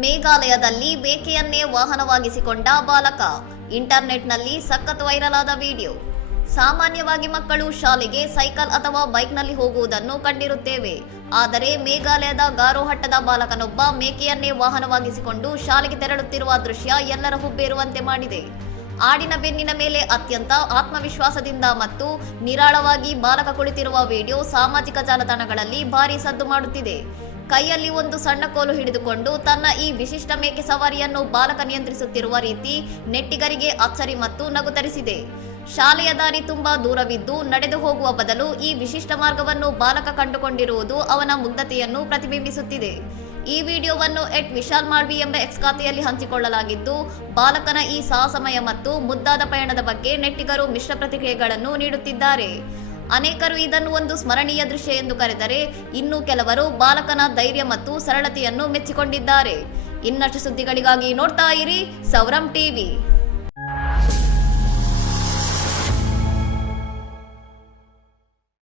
ಮೇಘಾಲಯದಲ್ಲಿ ಮೇಕೆಯನ್ನೇ ವಾಹನವಾಗಿಸಿಕೊಂಡ ಬಾಲಕ. ಇಂಟರ್ನೆಟ್ನಲ್ಲಿ ಸಖತ್ ವೈರಲ್ ಆದ ವಿಡಿಯೋ. ಸಾಮಾನ್ಯವಾಗಿ ಮಕ್ಕಳು ಶಾಲೆಗೆ ಸೈಕಲ್ ಅಥವಾ ಬೈಕ್ನಲ್ಲಿ ಹೋಗುವುದನ್ನು ಕಂಡಿರುತ್ತೇವೆ. ಆದರೆ ಮೇಘಾಲಯದ ಗಾರೋಹಟ್ಟದ ಬಾಲಕನೊಬ್ಬ ಮೇಕೆಯನ್ನೇ ವಾಹನವಾಗಿಸಿಕೊಂಡು ಶಾಲೆಗೆ ತೆರಳುತ್ತಿರುವ ದೃಶ್ಯ ಎಲ್ಲರ ಹುಬ್ಬೇರುವಂತೆ ಮಾಡಿದೆ. ಆಡಿನ ಬೆನ್ನಿನ ಮೇಲೆ ಅತ್ಯಂತ ಆತ್ಮವಿಶ್ವಾಸದಿಂದ ಮತ್ತು ನಿರಾಳವಾಗಿ ಬಾಲಕ ಕುಳಿತಿರುವ ವಿಡಿಯೋ ಸಾಮಾಜಿಕ ಜಾಲತಾಣಗಳಲ್ಲಿ ಭಾರೀ ಸದ್ದು ಮಾಡುತ್ತಿದೆ. ಕೈಯಲ್ಲಿ ಒಂದು ಸಣ್ಣ ಕೋಲು ಹಿಡಿದುಕೊಂಡು ತನ್ನ ಈ ವಿಶಿಷ್ಟ ಮೇಕೆ ಸವಾರಿಯನ್ನು ಬಾಲಕ ನಿಯಂತ್ರಿಸುತ್ತಿರುವ ರೀತಿ ನೆಟ್ಟಿಗರಿಗೆ ಅಚ್ಚರಿ ಮತ್ತು ನಗು ತರಿಸಿದೆ. ಶಾಲೆಯ ದಾರಿ ತುಂಬಾ ದೂರವಿದ್ದು ನಡೆದು ಹೋಗುವ ಬದಲು ಈ ವಿಶಿಷ್ಟ ಮಾರ್ಗವನ್ನು ಬಾಲಕ ಕಂಡುಕೊಂಡಿರುವುದು ಅವನ ಮುಗ್ಧತೆಯನ್ನು ಪ್ರತಿಬಿಂಬಿಸುತ್ತಿದೆ. ಈ ವಿಡಿಯೋವನ್ನು @ವಿಶಾಲ್ ಮಾಳ್ವಿ ಎಂಬ ಎಕ್ಸ್ ಖಾತೆಯಲ್ಲಿ ಹಂಚಿಕೊಳ್ಳಲಾಗಿದ್ದು, ಬಾಲಕನ ಈ ಸಾಹಸಮಯ ಮತ್ತು ಮುದ್ದಾದ ಪಯಣದ ಬಗ್ಗೆ ನೆಟ್ಟಿಗರು ಮಿಶ್ರ ಪ್ರತಿಕ್ರಿಯೆಗಳನ್ನು ನೀಡುತ್ತಿದ್ದಾರೆ. ಅನೇಕರು ಇದನ್ನು ಒಂದು ಸ್ಮರಣೀಯ ದೃಶ್ಯ ಎಂದು ಕರೆದರೆ, ಇನ್ನು ಕೆಲವರು ಬಾಲಕನ ಧೈರ್ಯ ಮತ್ತು ಸರಳತೆಯನ್ನು ಮೆಚ್ಚಿಕೊಂಡಿದ್ದಾರೆ. ಇನ್ನಷ್ಟು ಸುದ್ದಿಗಳಿಗಾಗಿ ನೋಡ್ತಾ ಇರಿ ಸೌರಂ ಟಿವಿ.